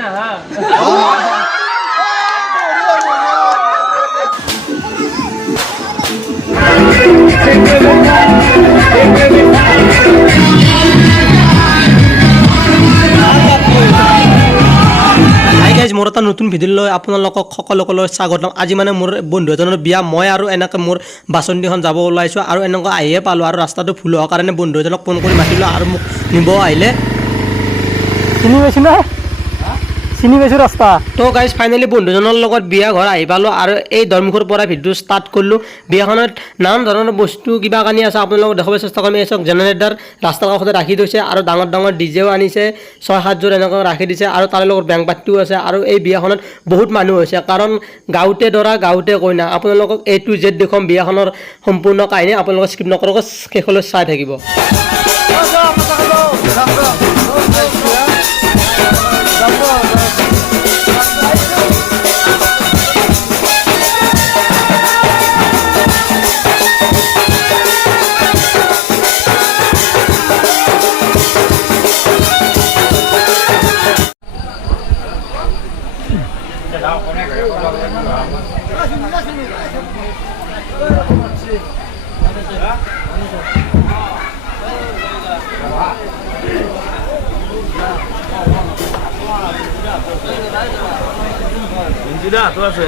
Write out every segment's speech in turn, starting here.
না হ্যাঁ মোৰ এটা নতুন ভিডিঅ'লৈ আপোনালোকক সকলোলৈ স্বাগতম। আজি মানে মোৰ বন্ধু এজনৰ বিয়া, মই আৰু এনেকৈ মোৰ বাচন্তিখন যাব ওলাইছোঁ আৰু এনেকৈ আহিয়ে পালোঁ আৰু ৰাস্তাটো ভুল হোৱাৰ কাৰণে বন্ধু এজনক ফোন কৰি মাতিলোঁ আৰু মোক নিব আহিলে। চিনি পাইছোঁ না, চিনি পাইছোঁ ৰাস্তা। তো গাইজ ফাইনেলি বন্ধুজনৰ লগত বিয়া ঘৰ আহি পালোঁ আৰু এই দৰমুখৰ পৰা ভিডিঅ' ষ্টাৰ্ট কৰিলোঁ। বিয়াখনত নানান ধৰণৰ বস্তু কিবা কানি আছে, আপোনালোকক দেখাবলৈ চেষ্টা কৰিম। এই চাওক জেনেৰেটাৰ ৰাস্তাৰ কাষতে ৰাখি থৈছে আৰু ডাঙৰ ডাঙৰ ডিজেও আনিছে, 6-7যোৰ এনেকৈ ৰাখি দিছে আৰু তাৰে লগত বেংক পাতিও আছে। আৰু এই বিয়াখনত বহুত মানুহ হৈছে কাৰণ গাঁৱতে দৰা গাঁৱতে কইনা। আপোনালোকক A to Z দেখুৱাম বিয়াখনৰ সম্পূৰ্ণ কাহিনী, আপোনালোকে স্কিপ নকৰাকৈ শেষলৈ চাই থাকিব।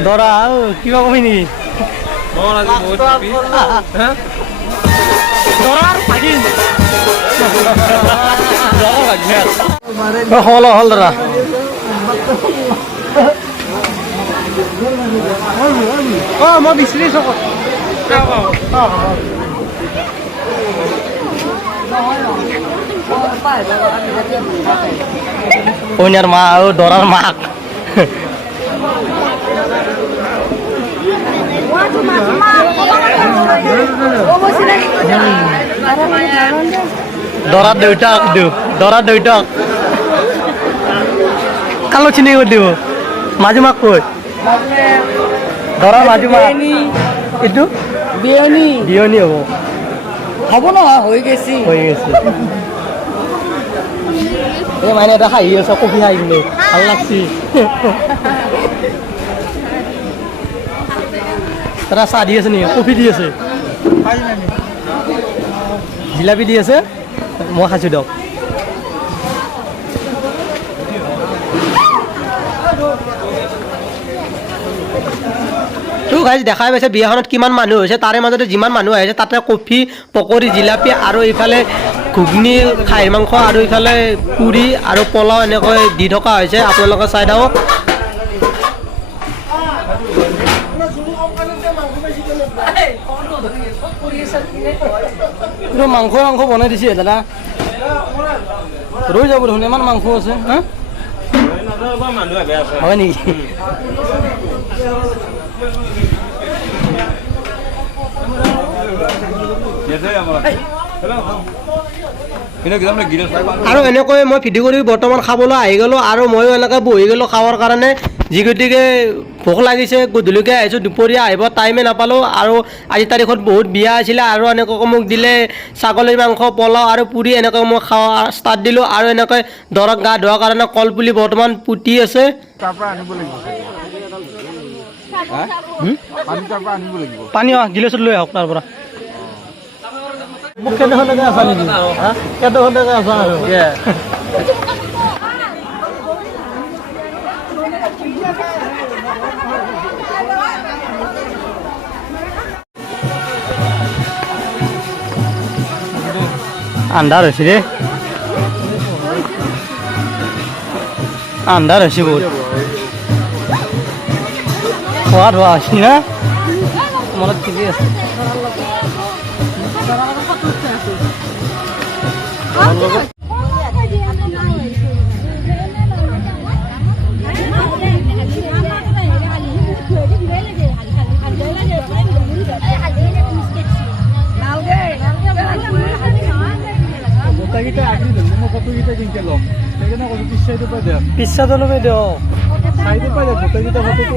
দৰা কিবা কবি নেকি? হল হল দৰা মই বিচাৰিছোঁ কইনাৰ মা আৰু দৰাৰ মাক। দৰাৰ দেউতাক দিওঁ, দৰাৰ দেউতাক কালক চিনি কৰি দিব। মাজু মাক কৈ দৰাৰ মাজু মাক এইটো বিয়নী বিয়নী হ'ব হ'ব নহয়, হৈ গৈছে হৈ গৈছে। এই মানে এটা খাই আছে, কফি খাই কিনে ভাল লাগছি। তারা চাহ দি আছে নেকি? কফি দি আছে, জিলাপি দি আছে, মই খাইছোঁ দিয়ক। তো গাইজ দেখাই পাইছে বিয়াখনত কিমান মানুহ হৈছে, তাৰে মাজতে যিমান মানুহ আহিছে তাতে কফি, পকৰি, জিলাপি আৰু ইফালে ঘুগনি, খাহীৰ মাংস আৰু ইফালে পুৰি আৰু পোলাও এনেকৈ দি থকা হৈছে। আপোনালোকে চাই থাকক। মাংস মাংস বনাই দিছে দাদা, ৰৈ যাব দেখোন, ইমান মাংস আছে। হয় নেকি? আৰু এনেকৈ মই ভিডিঅ' কৰি বৰ্তমান খাবলৈ আহি গ'লোঁ আৰু ময়ো এনেকৈ বহি গ'লোঁ খাবৰ কাৰণে। যি গতিকে ভোক লাগিছে, গধূলিকৈ আহিছোঁ, দুপৰীয়া আহিব টাইমে নাপালোঁ। আৰু আজি তাৰিখত বহুত বিয়া আছিলে আৰু এনেকৈ মোক দিলে ছাগলী মাংস, পোলাও আৰু পুৰি এনেকৈ মই খাৱা ষ্টাৰ্ট দিলোঁ। আৰু এনেকৈ দৰক গা ধোৱাৰ কাৰণে কলপুলি বৰ্তমান পুতি আছে। পানী গিলাচত লৈ আহক তাৰ পৰা। মোক কেনেখনকে আছা নেকি? কেনেখনকে আছা আৰু আন্ধাৰ হৈছে ৰে, আন্ধাৰ হৈছে বহুত। খোৱা ধোৱা হৈছে না, মনত ঠিকেই আছে। পিছাটো ল'বি দিয়ক, চাইটো পাই দিয়ক, গোটেইকেইটা ফটোটো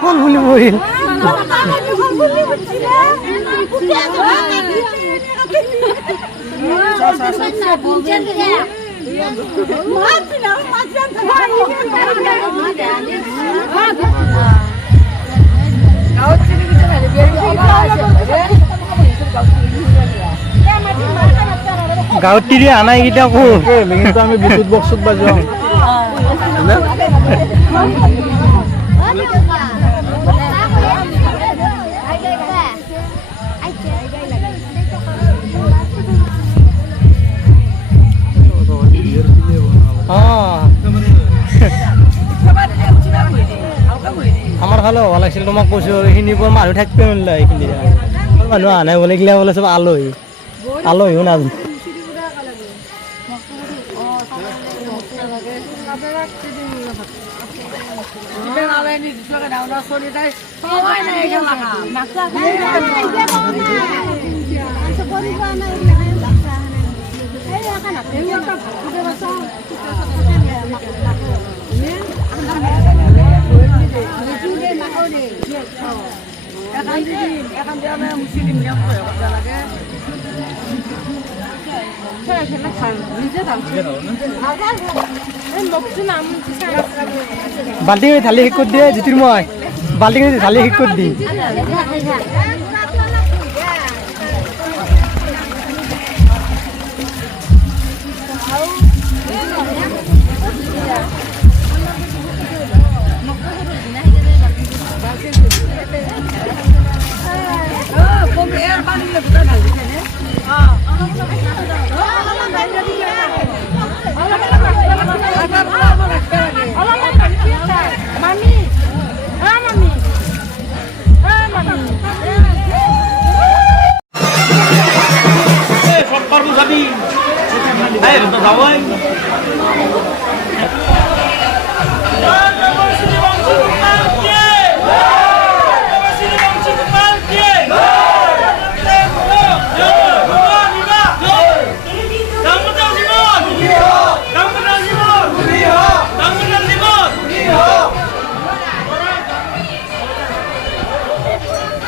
কোন শুনি বহিল গাঁৱত তিৰি আনা এইকেইটা কিন্তু আমি বিদ্যুৎ বক্সত বাজাওঁ আমাৰ ফালে হ'ব লাগিছিল তোমাক কৈছো এইখিনি মানুহ থাকিব নোৱাৰিলে এইখিনি মানুহ অহা নাই বোলে এইগিলা বোলে চব আলহী আলহীও নাজানো বাল্টিং ঢালি শেষ কৰি দিয়ে যিটোৰ মই বাল্টিং ঢালি শেষ কৰি দি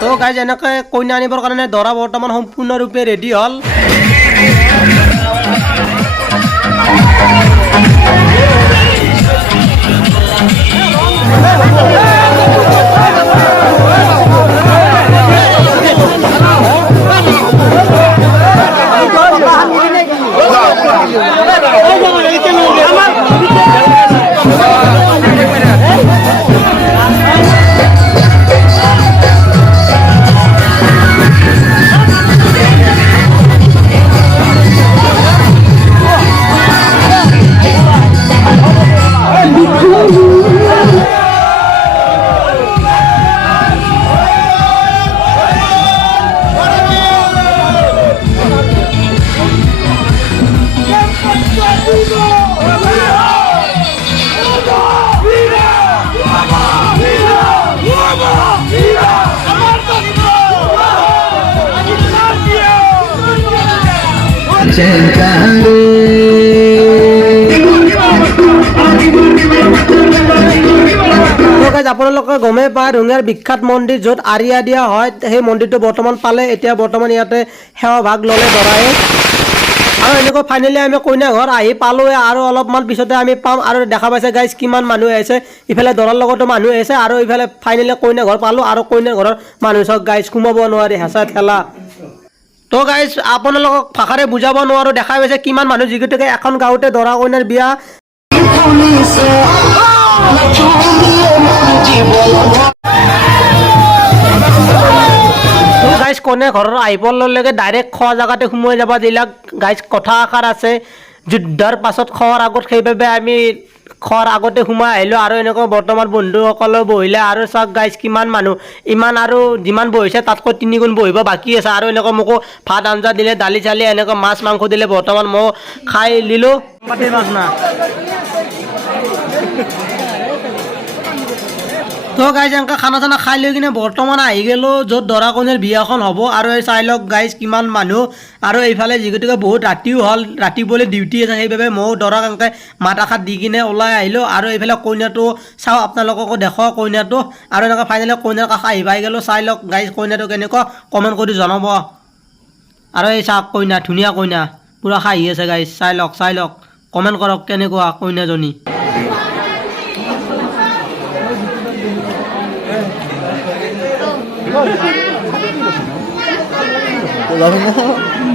তো গাইজ এনেকৈ কইনা আনিবৰ কাৰণে দৰা বৰ্তমান সম্পূৰ্ণৰূপে ৰেডি হ'ল আপোনালোকে গমেই পায় ৰঙিয়াৰ বিখ্যাত মন্দিৰ য'ত আৰিয়া দিয়া হয় সেই মন্দিৰটো বৰ্তমান পালে এতিয়া বৰ্তমান ইয়াতে সেৱা ভাগ ল'লে দৰাই আৰু এনেকৈ ফাইনেলি আমি কইনা ঘৰ আহি পালোৱে আৰু অলপমান পিছতে আমি পাম আৰু দেখা পাইছে গাইজ কিমান মানুহ আহিছে ইফালে দৰাৰ লগতো মানুহ আহিছে আৰু ইফালে ফাইনেলি কইনা ঘৰ পালোঁ আৰু কইনা ঘৰৰ মানুহ চাওক গাইজ সোমাব নোৱাৰি হেঁচা ঠেলা তো গাইজ আপোনালোকক ভাষাৰে বুজাব নোৱাৰোঁ দেখা পাইছে কিমান মানুহ যিগতিকে এখন গাঁৱতে দৰা কইনাৰ বিয়া গাইজ কইনা ঘৰৰ আহি পোৱালৈকে ডাইৰেক্ট খোৱা জেগাতে সোমাই যাব যিবিলাক গাইজ কথা আষাৰ আছে যুদ্ধৰ পাছত খোৱাৰ আগত সেইবাবে আমি খোৱাৰ আগতে সোমাই আহিলোঁ আৰু এনেকৈ বৰ্তমান বন্ধুসকলেও বহিলে আৰু চাওক গাইজ কিমান মানুহ ইমান আৰু যিমান বহিছে তাতকৈ 3 গুণ বহিব বাকী আছে আৰু এনেকৈ মোকো ভাত আঞ্জা দিলে দালি চালি এনেকৈ মাছ মাংস দিলে বৰ্তমান মই খাই লিলোঁ তো গাইজ এনেকৈ খানা চানা খাই লৈ কিনে বৰ্তমান আহি গ'লোঁ য'ত দৰা কইনাৰ বিয়াখন হ'ব আৰু এই চাই লওক গাইজ কিমান মানুহ আৰু এইফালে যিগতিকে বহুত ৰাতিও হ'ল ৰাতিপুৱালৈ ডিউটি আছে সেইবাবে ময়ো দৰাক এনেকৈ মাত এষাৰ দি কিনে ওলাই আহিলোঁ আৰু এইফালে কইনাটো চাওঁ আপোনালোককো দেখুৱাওঁ কইনাটো আৰু এনেকৈ ফাইনেলি কইনাৰ কাষ আহি পাই গ'লোঁ চাই লওক গাইজ কইনাটো কেনেকুৱা কমেণ্ট কৰি জনাব আৰু এই চাওক কইনা ধুনীয়া কইনা পুৰা হাঁহি আছে গাইজ চাই লওক কমেণ্ট কৰক কেনেকুৱা কইনাজনী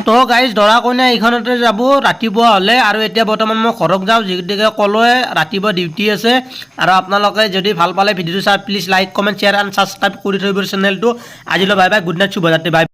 তো গাইজ দৰা কইনা এইখনতে যাব ৰাতিপুৱা হ'লে আৰু এতিয়া বৰ্তমান মই ঘৰত যাওঁ যিগতিকে ক'লোৱে ৰাতিপুৱা ডিউটি আছে আৰু আপোনালোকে যদি ভাল পালে ভিডিঅ'টো চাই please like comment share and subscribe কৰি থৈ দিব চেনেলটো আজিলৈ বাই বাই গুড নাইট শুভৰাত্ৰি বাই